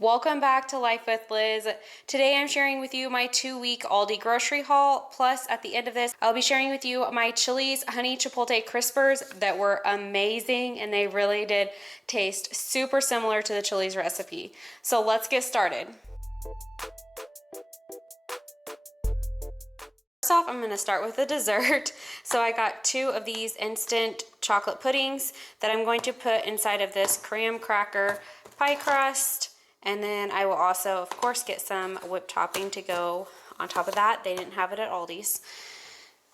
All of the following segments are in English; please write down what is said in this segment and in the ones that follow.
Welcome back to Life with Liz. Today I'm sharing with you my 2-week Aldi grocery haul. Plus, at the end of this, I'll be sharing with you my Chili's Honey Chipotle Crispers that were amazing, and they really did taste super similar to the Chili's recipe. So let's get started. First off, I'm going to start with the dessert. So I got 2 of these instant chocolate puddings that I'm going to put inside of this graham cracker pie crust. And then I will also, of course, get some whipped topping to go on top of that. They didn't have it at Aldi's.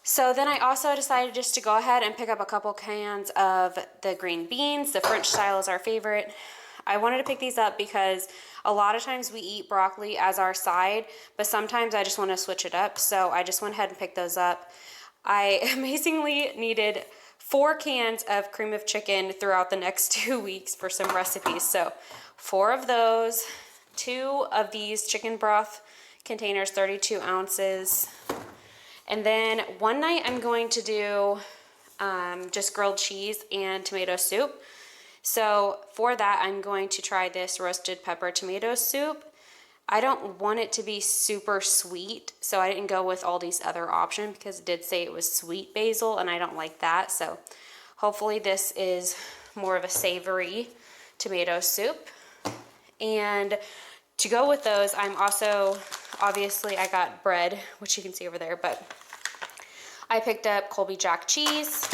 So then I also decided just to go ahead and pick up a couple cans of the green beans. The French style is our favorite. I wanted to pick these up because a lot of times we eat broccoli as our side, but sometimes I just want to switch it up. So I just went ahead and picked those up. I amazingly needed 4 cans of cream of chicken throughout the next 2 weeks for some recipes. So 4 of those, 2 of these chicken broth containers, 32 ounces. And then one night I'm going to do just grilled cheese and tomato soup. So for that, I'm going to try this roasted pepper tomato soup. I don't want it to be super sweet, so I didn't go with all these other options because it did say it was sweet basil, and I don't like that. So hopefully this is more of a savory tomato soup. And to go with those, I'm also, obviously I got bread, which you can see over there, but I picked up Colby Jack cheese,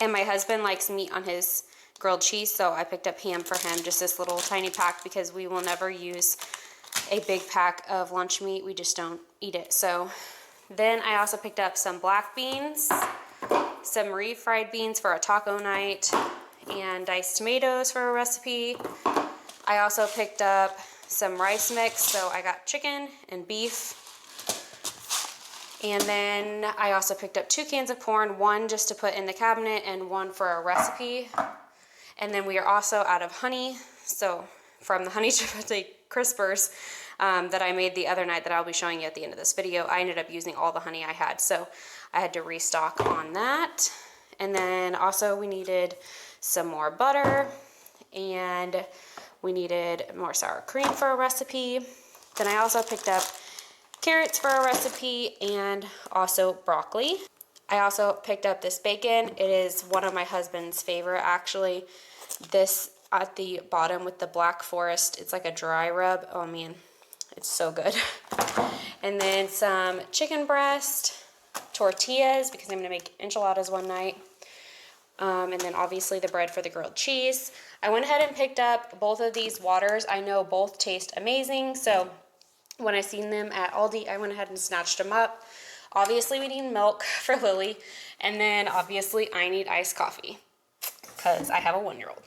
and my husband likes meat on his grilled cheese, so I picked up ham for him, just this little tiny pack, because we will never use a big pack of lunch meat. We just don't eat it. So then I also picked up some black beans, some refried beans for a taco night, and diced tomatoes for a recipe. I also picked up some rice mix, so I got chicken and beef. And then I also picked up 2 cans of corn, 1 just to put in the cabinet and 1 for a recipe. And then we are also out of honey, so from the Honey Chipotle Crispers that I made the other night that I'll be showing you at the end of this video, I ended up using all the honey I had, so I had to restock on that. And then also we needed some more butter, and we needed more sour cream for a recipe. Then I also picked up carrots for a recipe and also broccoli. I also picked up this bacon. It is one of my husband's favorite, actually. This at the bottom with the Black Forest, it's like a dry rub. Oh man, it's so good. And then some chicken breast, tortillas, because I'm gonna make enchiladas one night. And then obviously the bread for the grilled cheese. I went ahead and picked up both of these waters. I know both taste amazing, so when I seen them at Aldi, I went ahead and snatched them up. Obviously we need milk for Lily, and then obviously I need iced coffee because I have a 1-year-old.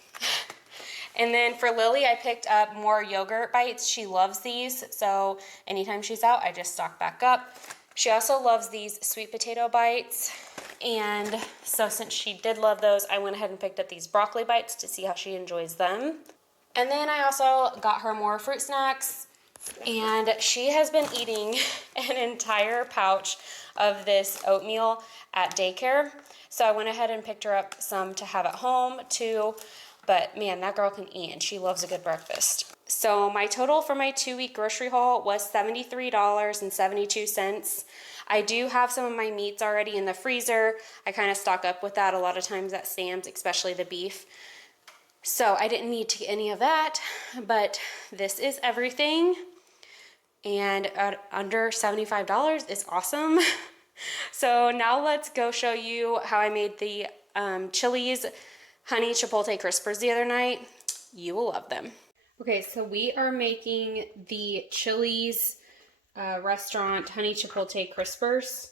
And then for Lily, I picked up more yogurt bites. She loves these, so anytime she's out, I just stock back up. She also loves these sweet potato bites, and so since she did love those, I went ahead and picked up these broccoli bites to see how she enjoys them. And then I also got her more fruit snacks, and she has been eating an entire pouch of this oatmeal at daycare. So I went ahead and picked her up some to have at home too. But man, that girl can eat, and she loves a good breakfast. So my total for my 2-week grocery haul was $73.72. I do have some of my meats already in the freezer. I kind of stock up with that a lot of times at Sam's, especially the beef. So I didn't need to get any of that, but this is everything. And at under $75 is awesome. So now let's go show you how I made the Chili's Honey Chipotle Crispers the other night. You will love them. Okay, so we are making the Chili's restaurant Honey Chipotle Crispers.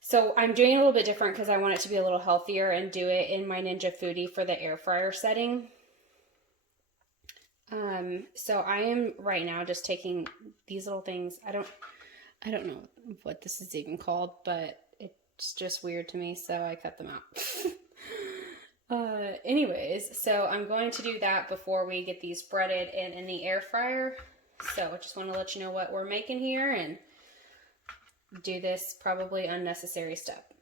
So I'm doing it a little bit different because I want it to be a little healthier and do it in my Ninja Foodi for the air fryer setting. So I am right now just taking these little things. I don't know what this is even called, but it's just weird to me, so I cut them out. Anyways, so I'm going to do that before we get these breaded and in the air fryer. So I just want to let you know what we're making here and do this probably unnecessary step.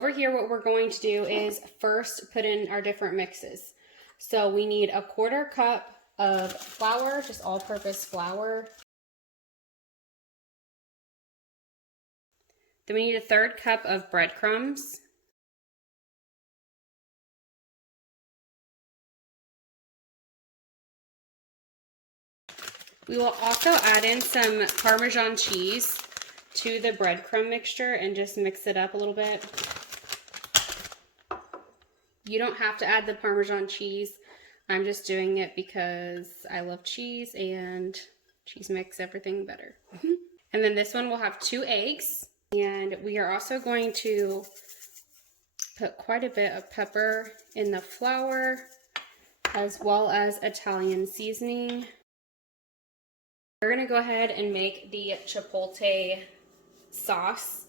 Over here, what we're going to do is first put in our different mixes. So we need a 1/4 cup of flour, just all-purpose flour. Then we need a 1/3 cup of breadcrumbs. We will also add in some Parmesan cheese to the breadcrumb mixture and just mix it up a little bit. You don't have to add the Parmesan cheese. I'm just doing it because I love cheese and cheese makes everything better. And then this one will have 2 eggs. And we are also going to put quite a bit of pepper in the flour as well as Italian seasoning. We're gonna go ahead and make the Chipotle sauce.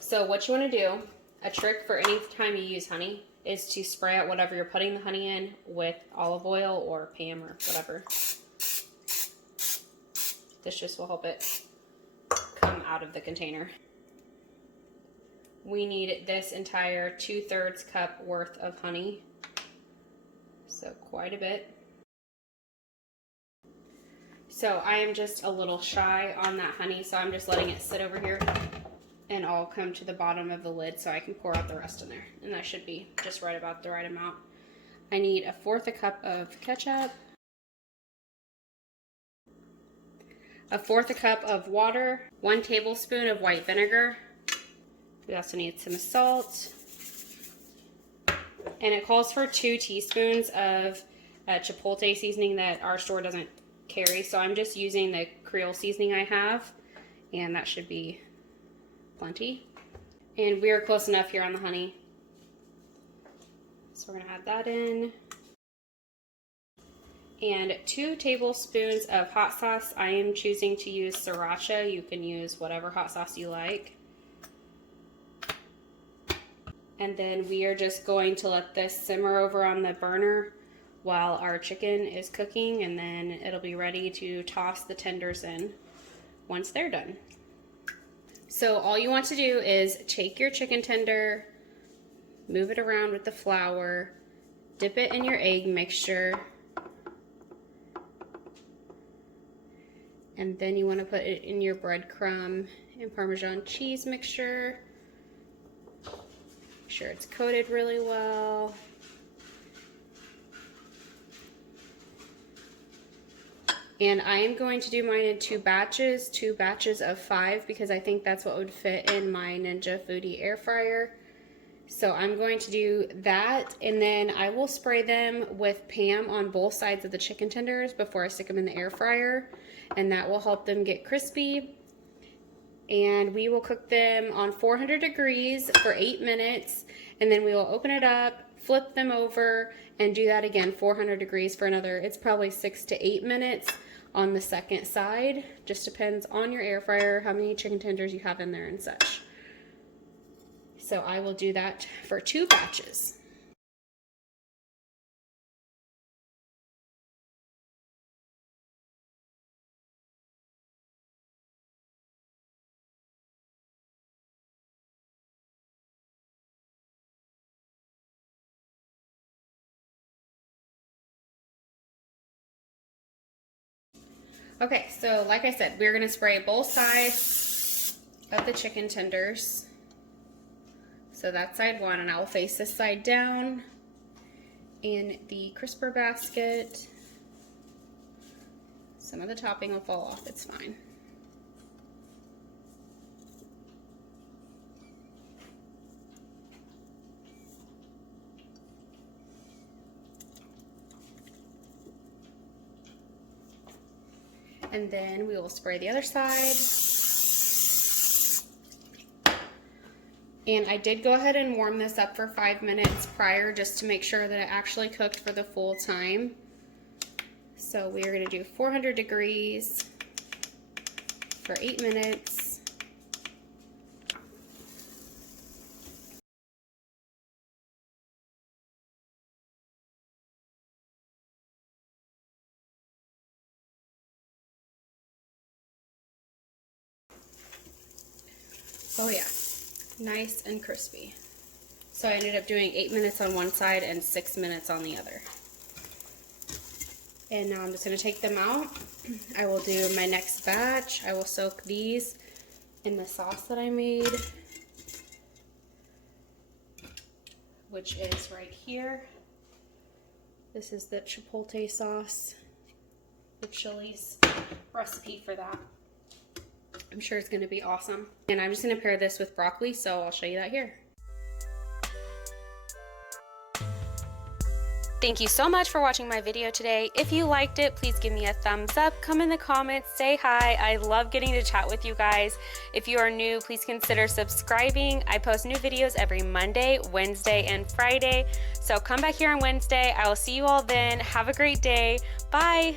So what you wanna do, a trick for any time you use honey, is to spray out whatever you're putting the honey in with olive oil or Pam or whatever. This just will help it come out of the container. We need this entire 2/3 cup worth of honey. So quite a bit. So I am just a little shy on that honey, so I'm just letting it sit over here and I'll come to the bottom of the lid so I can pour out the rest in there. And that should be just right about the right amount. I need a 1/4 cup of ketchup, a 1/4 cup of water, 1 tablespoon of white vinegar. We also need some salt. And it calls for 2 teaspoons of Chipotle seasoning that our store doesn't carry. So I'm just using the Creole seasoning I have, and that should be plenty. And we are close enough here on the honey. So we're gonna add that in. And 2 tablespoons of hot sauce. I am choosing to use sriracha. You can use whatever hot sauce you like. And then we are just going to let this simmer over on the burner while our chicken is cooking, and then it'll be ready to toss the tenders in once they're done. So all you want to do is take your chicken tender, move it around with the flour, dip it in your egg mixture, and then you want to put it in your breadcrumb and Parmesan cheese mixture. Make sure it's coated really well. And I am going to do mine in 2 batches of 5, because I think that's what would fit in my Ninja Foodi air fryer. So I'm going to do that, and then I will spray them with Pam on both sides of the chicken tenders before I stick them in the air fryer, and that will help them get crispy. And we will cook them on 400 degrees for 8 minutes, and then we will open it up, flip them over, and do that again 400 degrees for another, it's probably 6 to 8 minutes on the second side. Just depends on your air fryer, how many chicken tenders you have in there and such. So I will do that for 2 batches. Okay, so like I said, we're gonna spray both sides of the chicken tenders. So that's side 1, and I will face this side down in the crisper basket. Some of the topping will fall off, it's fine. And then we will spray the other side. And I did go ahead and warm this up for 5 minutes prior, just to make sure that it actually cooked for the full time. So we are going to do 400 degrees for 8 minutes. Oh yeah, nice and crispy. So I ended up doing 8 minutes on one side and 6 minutes on the other. And now I'm just going to take them out. I will do my next batch. I will soak these in the sauce that I made, which is right here. This is the Chipotle sauce, the Chili's recipe for that. I'm sure it's going to be awesome. And I'm just going to pair this with broccoli, so I'll show you that here. Thank you so much for watching my video today. If you liked it, please give me a thumbs up, come in the comments, say hi. I love getting to chat with you guys. If you are new, please consider subscribing. I post new videos every Monday, Wednesday, and Friday. So come back here on Wednesday. I will see you all then. Have a great day. Bye.